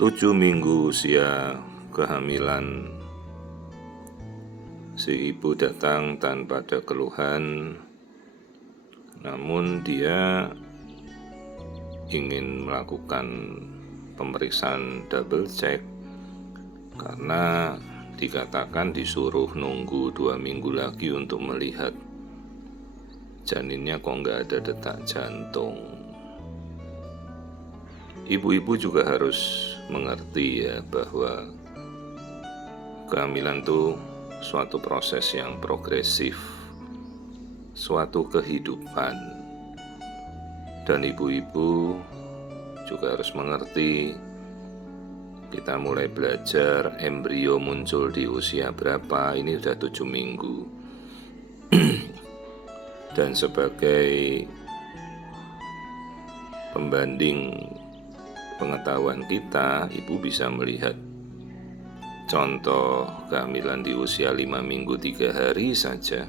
7 minggu usia kehamilan, si ibu datang tanpa ada keluhan, namun dia ingin melakukan pemeriksaan double check karena dikatakan disuruh nunggu 2 minggu lagi untuk melihat janinnya kok nggak ada detak jantung. Ibu-ibu juga harus mengerti ya bahwa kehamilan itu suatu proses yang progresif, suatu kehidupan. Dan ibu-ibu juga harus mengerti kita mulai belajar embrio muncul di usia berapa, ini sudah 7 minggu. Dan sebagai pembanding pengetahuan kita, ibu bisa melihat contoh kehamilan di usia 5 minggu 3 hari saja,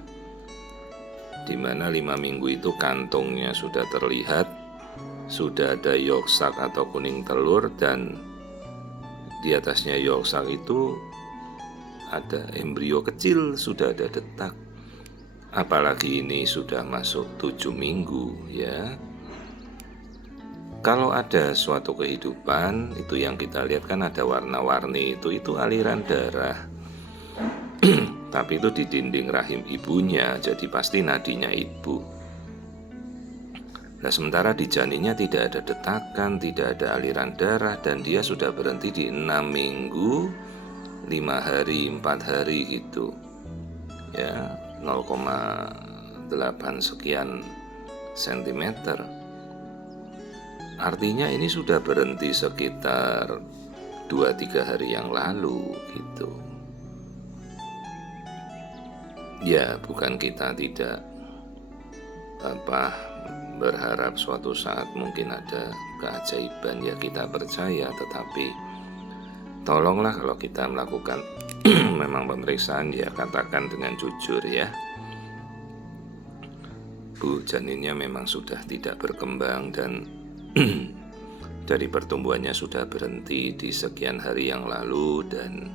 di mana 5 minggu itu kantungnya sudah terlihat, sudah ada yolk sac atau kuning telur, dan di atasnya yolk sac itu ada embrio kecil, sudah ada detak. Apalagi ini sudah masuk 7 minggu ya. Kalau ada suatu kehidupan, itu yang kita lihat kan ada warna-warni, itu aliran darah. Tapi itu di dinding rahim ibunya, jadi pasti nadinya ibu. Nah sementara di janinnya tidak ada detakan, tidak ada aliran darah, dan dia sudah berhenti di 6 minggu, 5 hari, 4 hari gitu. Ya, 0,8 sekian sentimeter. Artinya ini sudah berhenti sekitar 2-3 hari yang lalu gitu. Ya, bukan kita tidak berharap suatu saat mungkin ada keajaiban, ya kita percaya, tetapi tolonglah kalau kita melakukan memang pemeriksaan, ya katakan dengan jujur ya, Bu, janinnya memang sudah tidak berkembang dan dari pertumbuhannya sudah berhenti di sekian hari yang lalu, dan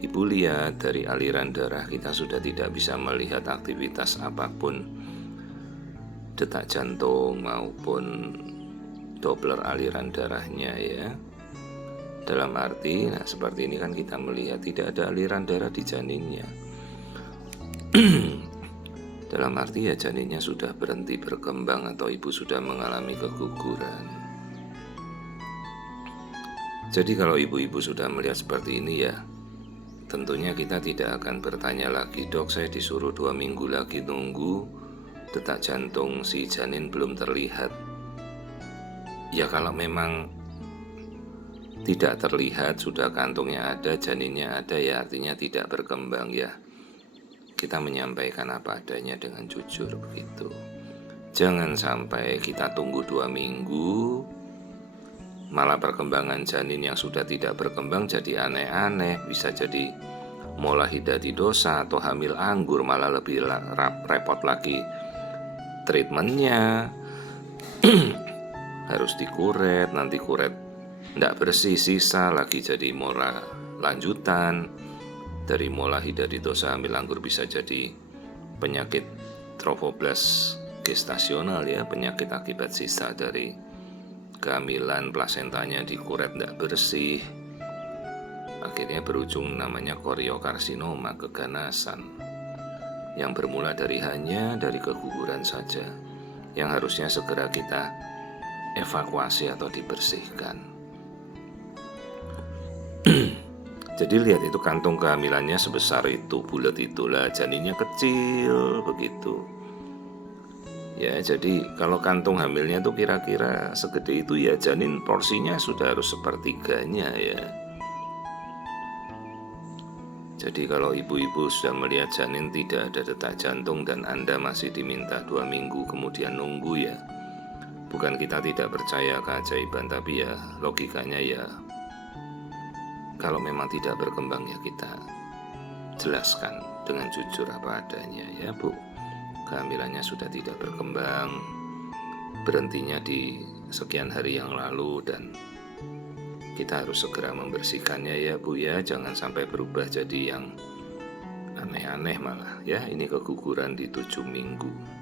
ibu lihat dari aliran darah kita sudah tidak bisa melihat aktivitas apapun, detak jantung maupun Doppler aliran darahnya ya. Dalam arti, nah seperti ini kan kita melihat tidak ada aliran darah di janinnya. Dalam arti ya janinnya sudah berhenti berkembang atau ibu sudah mengalami keguguran. Jadi kalau ibu-ibu sudah melihat seperti ini ya, tentunya kita tidak akan bertanya lagi, dok saya disuruh 2 minggu lagi nunggu, detak jantung si janin belum terlihat. Ya kalau memang tidak terlihat, sudah kantungnya ada, janinnya ada, ya artinya tidak berkembang ya. Kita menyampaikan apa adanya dengan jujur begitu. Jangan sampai kita tunggu 2 minggu, malah perkembangan janin yang sudah tidak berkembang jadi aneh-aneh, bisa jadi mola hidatidosa atau hamil anggur, malah lebih repot lagi treatmentnya. Harus dikuret, nanti kuret tidak bersih, sisa lagi jadi mola lanjutan. Dari mola hidatidosa hamil anggur bisa jadi penyakit trophoblas gestasional ya, penyakit akibat sisa dari kehamilan, plasentanya dikuret tidak bersih, akhirnya berujung namanya koriokarsinoma, keganasan, yang bermula dari keguguran saja, yang harusnya segera kita evakuasi atau dibersihkan. Jadi lihat itu kantung kehamilannya sebesar itu, bulat itulah, janinnya kecil begitu. Ya jadi kalau kantung hamilnya tuh kira-kira segede itu ya, janin porsinya sudah harus sepertiganya ya. Jadi kalau ibu-ibu sudah melihat janin tidak ada detak jantung dan Anda masih diminta 2 minggu kemudian nunggu ya, bukan kita tidak percaya keajaiban, tapi ya logikanya ya, kalau memang tidak berkembang ya kita jelaskan dengan jujur apa adanya ya Bu, kehamilannya sudah tidak berkembang, berhentinya di sekian hari yang lalu, dan kita harus segera membersihkannya ya Bu ya, jangan sampai berubah jadi yang aneh-aneh malah ya. Ini keguguran di 7 minggu.